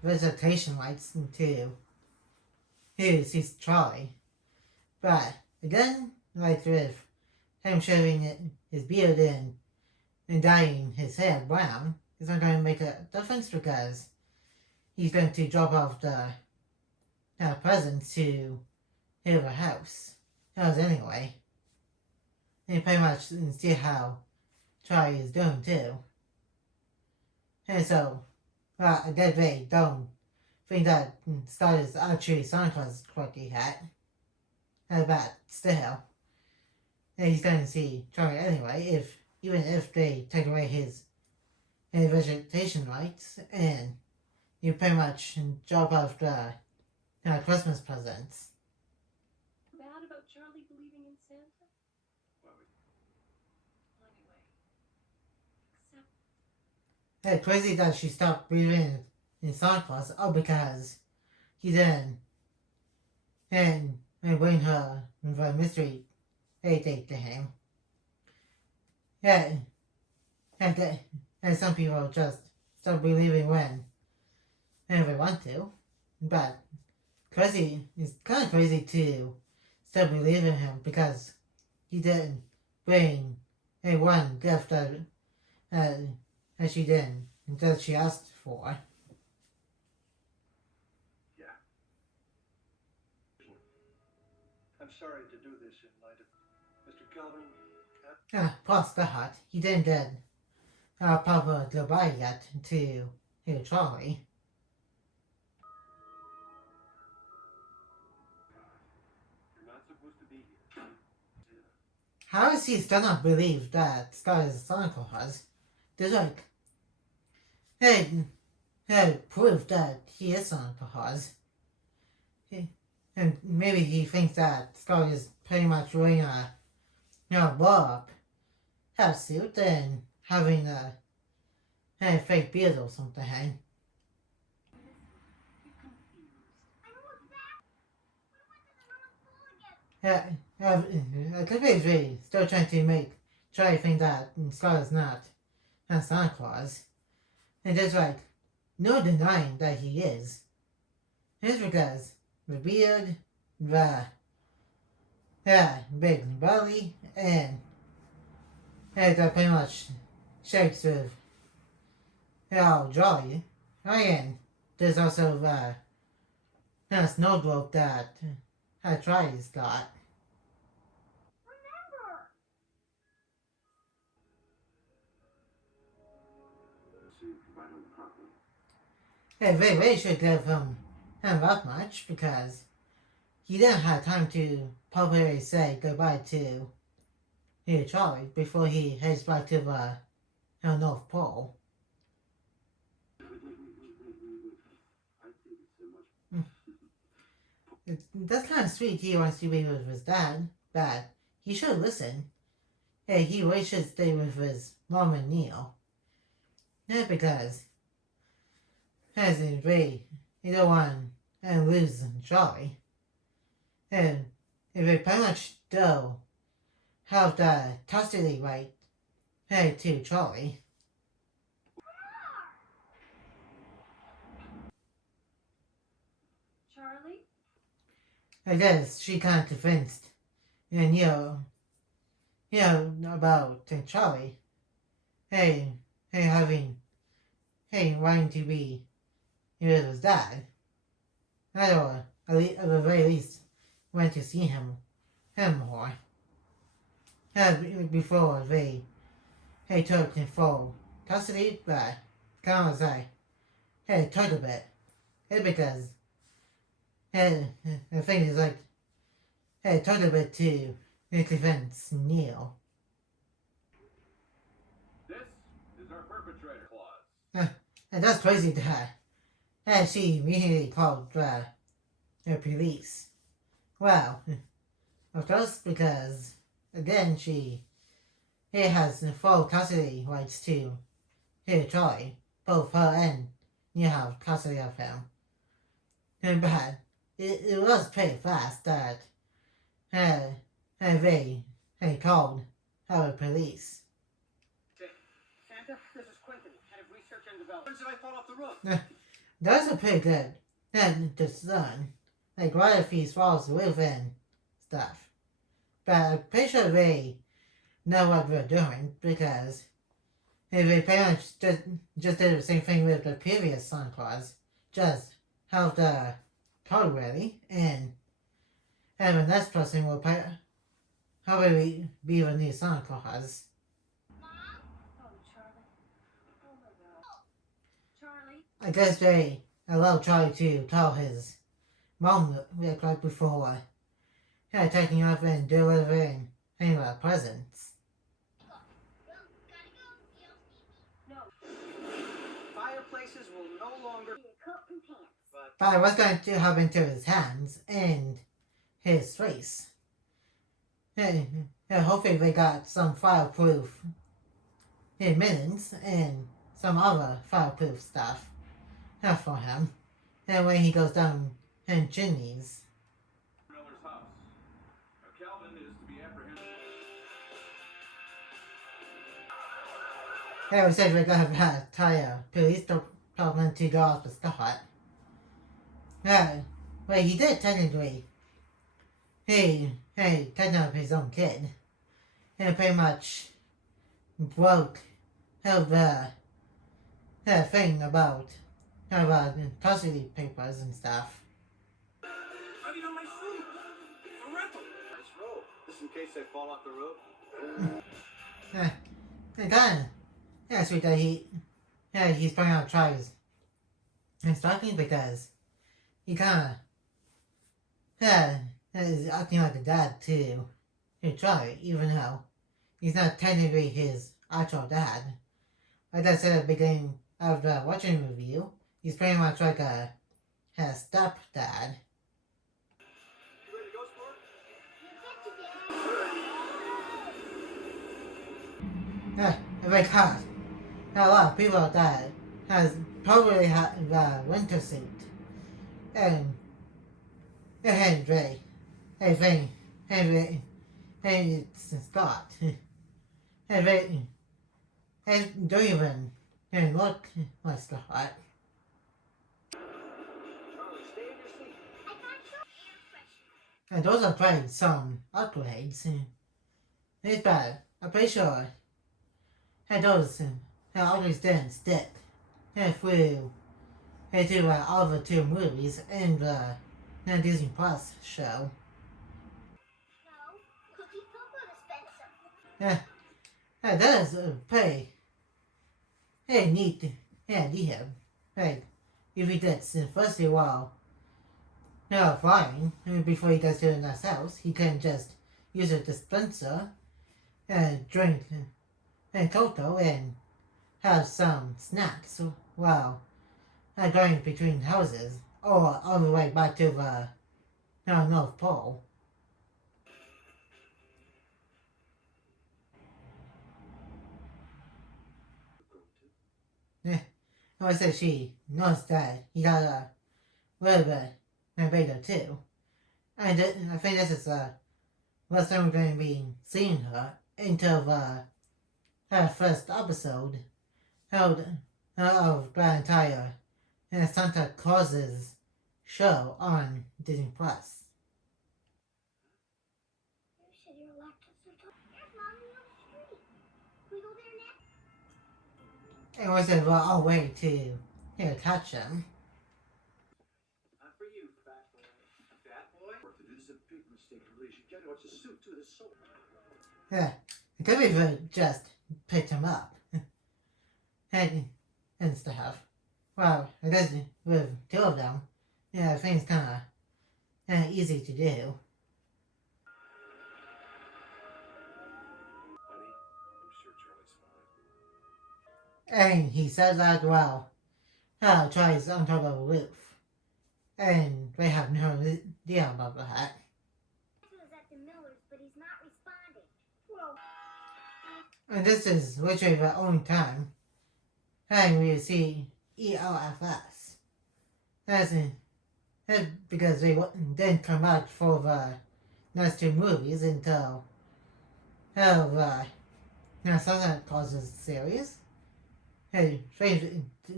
vegetation rights to see Charlie. But again, like with him shaving his beard and dyeing his hair brown, it's not going to make a difference because he's going to drop off the presents to the house anyway. And pretty much see how Charlie is doing too. And so, I did really don't think that Scott is actually Santa Claus quirky hat. But still, he's going to see Charlie anyway, even if they take away his vegetation rights and you pretty much drop off the Christmas presents Charlie believing in Santa? Why would Well, anyway. Except It's crazy that she stopped believing in Santa Claus all because he then and bring her the mystery date to him. Yeah, and some people just stop believing when and they want to, but crazy it's kind of crazy to stop believing him because he didn't bring a one gift that she didn't that she asked for. yeah. I'm sorry to do this in light of Mr. Kelvin. Plus that he didn't get Papa goodbye yet to Charlie. You're not supposed to be here. How is he still not believe that Scott is Santa Claus? There's like, hey, proof that he is Santa Claus. And maybe he thinks that Scott is pretty much wearing a blow up hat suit and having a fake beard or something. Yeah, I think he's really still trying to try to think that Scott is not Santa Claus. And there's like no denying that he is. It's because the beard, the big belly, and that pretty much shakes with how jolly. And there's also the snow globe that Charlie's got. Remember! So you provide him properly. They really should give him that much because he didn't have time to publicly say goodbye to Charlie before he heads back to the North Pole. I think it's so much. That's kind of sweet. He wants to be with his dad, but he should listen. Hey, he really should stay with his mom and Neil. Not because as in way you don't want to lose Charlie. And if they pretty much do have the custody right to Charlie. Charlie? I guess she kind of convinced Neil, about Charlie. Hey, wanting to be with his dad. Or at the very least, went to see him more. Before they took him full custody, but kind of like, took a bit. Because the thing is like, took a bit to convince Neil. This is our perpetrator clause. And that's crazy that she immediately called the police. Well, of course, because again she has full custody rights to Charlie. Both her and you have custody of him. But it was pretty fast that they called our police. Santa, this is Quentin, head of research and development. When did I fall off the roof? Those are pretty good. And the son, like what if he falls with and stuff. But I'm pretty sure they know what they're doing because they pretty much just did the same thing with the previous Santa Claus. Just have the code ready and the next person will probably be the new Santa Claus. Oh, Charlie. Oh, my God. Charlie? I guess they allow Charlie to tell his mom right before taking off and delivering the presents. No. Fireplaces will no longer. Coat and pants. But But what's going to happen to his hands and his face? hopefully they got some fireproof mittens and some other fireproof stuff for him. And when he goes down in chimneys. Miller's house. Calvin is to be apprehended. We said we're gonna have a tire police department to go off the start. Well, he did technically. He kidnapped his own kid. And pretty much broke the thing about custody papers and stuff. I need on my suit. It's a rental. Nice robe. Just in case I fall off the road. And kind of sweet that he's putting out tries and stalking because he kind of is acting like a dad to Charlie, even though he's not technically his actual dad. Like I said at the beginning of the watching review, he's pretty much like a stepdad. You ready to go, sport? Because a lot of people that has probably had the winter suit and Henry, it's Scott. And don't even look like Scott. Charlie, stay in your seat. And those are quite some upgrades. It's bad. I'm pretty sure those upgrades didn't stick through to all the two movies and the Disney Plus show. No, Cookie Cocoa dispenser. That is pretty neat idea. Right, if he did, first of all, flying, before he goes to the next house, he can just use a dispenser and drink cocoa and have some snacks while going between houses or all the way back to the North Pole. I said she knows that he got a little bit bigger too. And I think this is the last time we're going to be seeing her until her first episode of the entire Santa Claus's show on Disney Plus. You said your electrics are talking. There's Mommy on the street. Can we go there next? And we said, well, I'll wait to catch him. Not for you, fat boy. Fat boy? This is a big mistake. You really should get it. What's a suit, too? This so... It could be just picked him up and stuff. Well, it is with two of them. Yeah, I think it's kind of easy to do. Honey, I'm sure Charlie's fine. And he says that while Charlie's on top of a roof. And they have no idea about that. He was at the Miller's, but he's not responding. Well, And this is literally the only time we see ELFS. That's because they didn't come out for the next two movies until the Santa Claus series. Hey,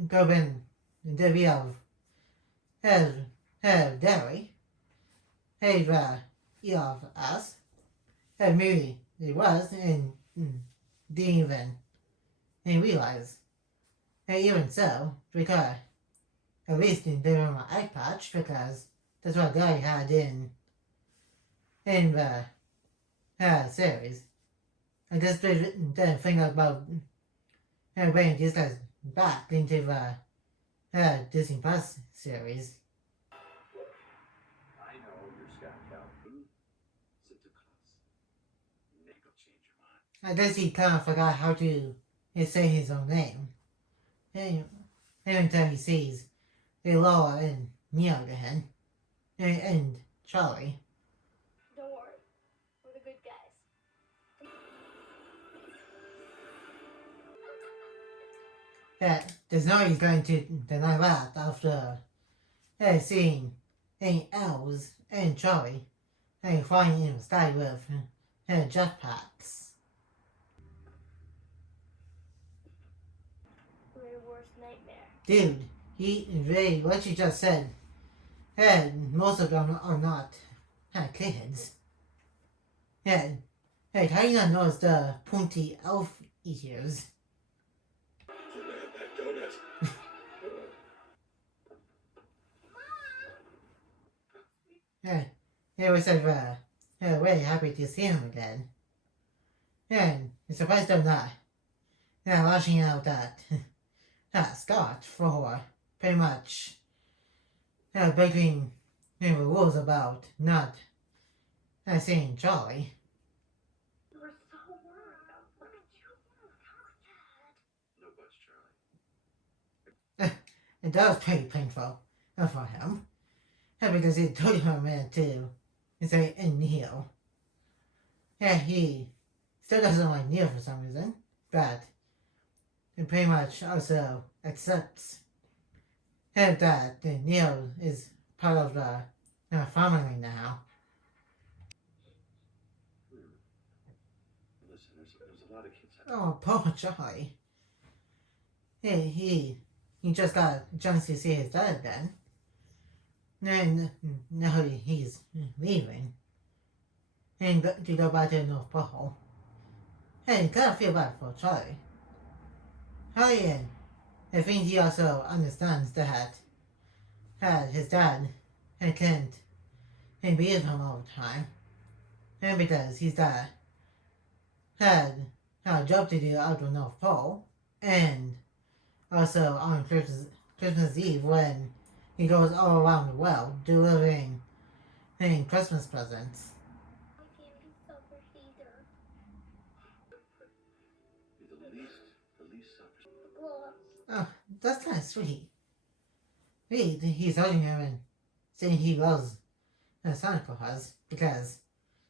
go in the video of Derry. Hey, the ELFS. Hey, maybe it was and didn't even realize. And even so, because at least in the eye patch, because that's what Gary had in the series. I just didn't think about bringing these guys back into the Disney Plus series. I know you're Scott Calvin. Santa Claus. Maybe go change your mind. I guess he kind of forgot how to say his own name. And until he sees Laura and Mia again. And Charlie. Don't worry. We're the good guys. Yeah, there's no way he's going to deny that after seeing elves and Charlie flying in the sky with jetpacks. My worst nightmare. Dude, he really, what you just said, most of them are not kids. Yeah, how do you not notice the pointy elf ears? That donut. Yeah, we said, really happy to see him again. And I'm surprised they're not lashing out at Scott for pretty much breaking the rules about not seeing Charlie. You were so worried. Look at you. No buts, Charlie. And that was pretty painful for him. Because he told him to say Neil. Yeah, he still doesn't like Neil for some reason, but he pretty much also accepts that Neil is part of the family now. Listen, there's a lot of kids out Oh, poor Charlie. He just got a chance to see his dad again. And now he's leaving. And to go back to the North Pole. Hey, you gotta feel bad for Charlie. Charlie, I think he also understands that his dad can't be with him all the time. And because he's had a job to do out of the North Pole. And also on Christmas Eve when he goes all around the world delivering Christmas presents. My family suffers either. the least suffers. Well, Oh, that's kind of sweet. He's hugging him and saying he loves Santa Claus because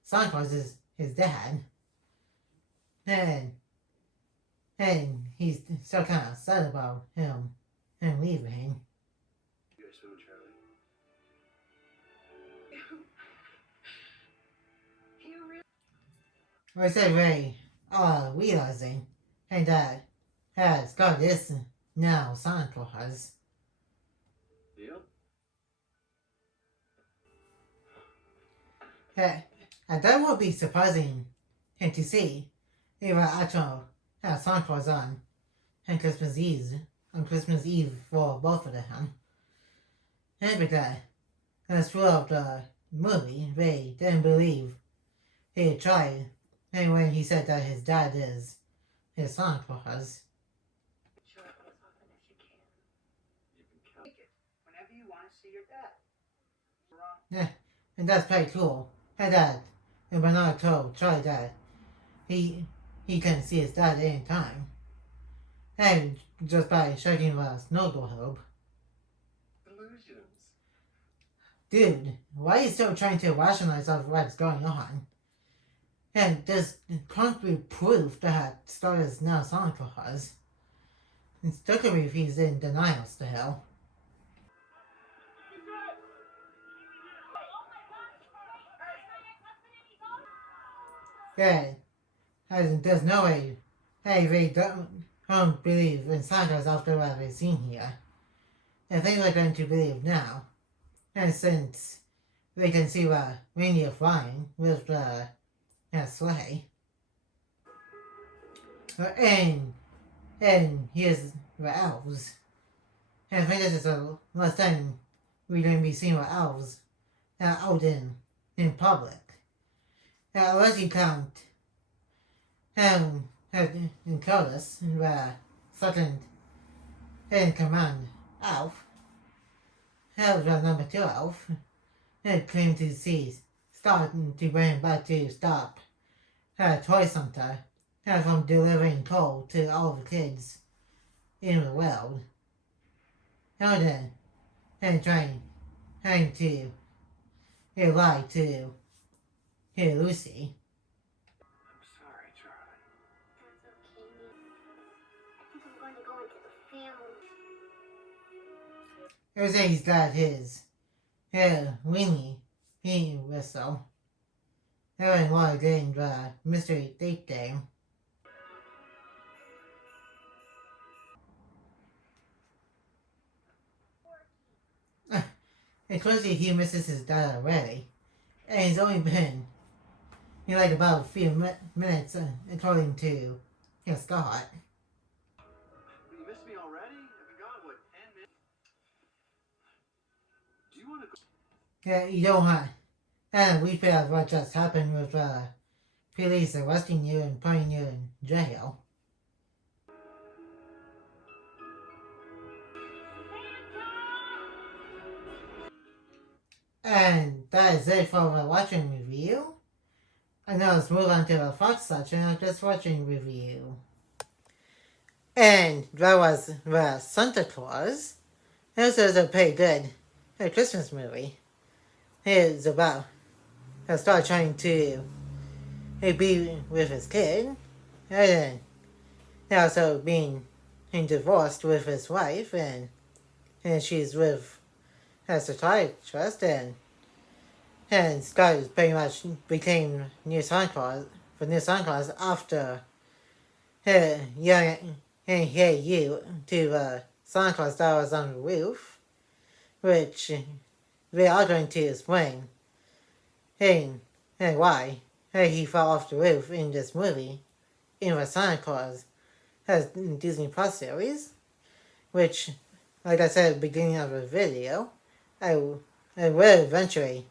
Santa Claus is his dad. And he's still kind of sad about him leaving. You guys swimming, Charlie? you really. I said Ray, realizing that Scott is now Santa Claus. Neil? And that would be surprising to see if actual Santa Claus on Christmas Eve for both of them. And because throughout the movie, Ray didn't believe he tried, and when he said that his dad is his Santa Claus. Show up as often as you can. You can count. Take it whenever you want to see your dad. Wrong. Yeah, and that's pretty cool. And that Bernard told Charlie that he can see his dad anytime. And just by shaking the snow globe. Illusions. Dude, why are you still trying to rationalize of what's going on? And there's concrete proof that Scott is now Santa Claus. And still if he's in denial still. Yeah, there's no way. Hey, they don't believe in Santa Claus after what we've seen here. I think they're going to believe now. And since we can see the reindeer flying with the sleigh. And here's the elves. And I think this is the last time we're going to be seeing the elves out in public. Unless you count in Curtis, the second in command elf, the number 2 elf, came to see Scott to bring him back to stop Toy Center from delivering coal to all the kids in the world. And trying to lie to Lucy would say he's got his Winnie he whistle. Having more than the mystery date game. It's clearly he misses his dad already. And he's only been like about a few minutes according to Scott. You missed me already? I've been gone, what, 10 minutes? Do you want to go? Yeah, you don't want. And we feel what just happened with police arresting you and putting you in jail. And that is it for the watching review. And now let's move on to the Fox section of this watching review. And that was the Santa Claus. This is a pretty good Christmas movie. It's about a star trying to be with his kid, and then also being divorced with his wife, and she's with a psychiatrist, and Scott is pretty much became new Santa Claus, the new Santa Claus after yelling and "Hey you" to the Santa Claus that was on the roof, which we are going to explain and why he fell off the roof in this movie, in the Santa Claus Disney Plus series, which, like I said at the beginning of the video, I will eventually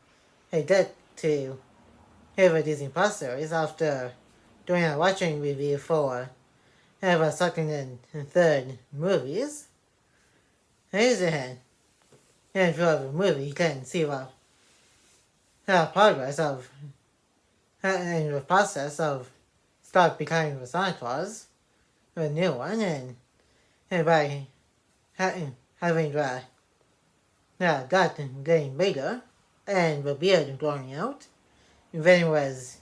get to the Disney Plus series after doing a watching review for the second and third movies. And for the movie, you can see the progress of and the process of Scott becoming the Santa Claus, the new one, and by having the gut getting bigger and the beard growing out, then it was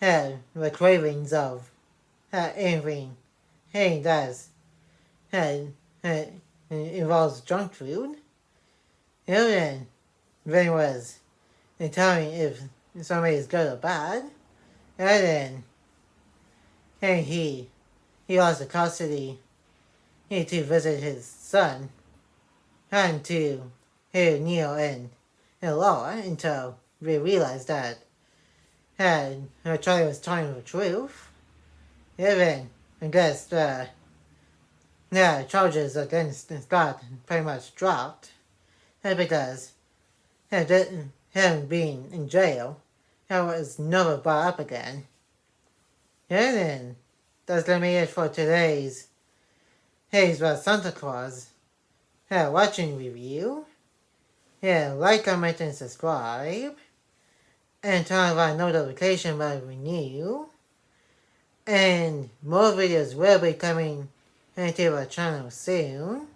the cravings of anything he does involves junk food. And then it was telling if somebody is good or bad, and then he lost the custody to visit his son, and to hear Neil and Laura until we realized that Charlie was telling the truth. Even I guess the charges against Scott pretty much dropped because him being in jail was never brought up again. And then that's gonna be it for today's Santa Claus watching review. Like, comment, and subscribe. And turn on our notification bell when new. And more videos will be coming into our channel soon.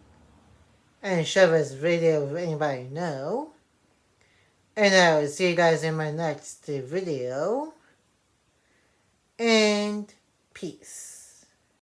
And share this video with anybody you know. And I will see you guys in my next video. And peace.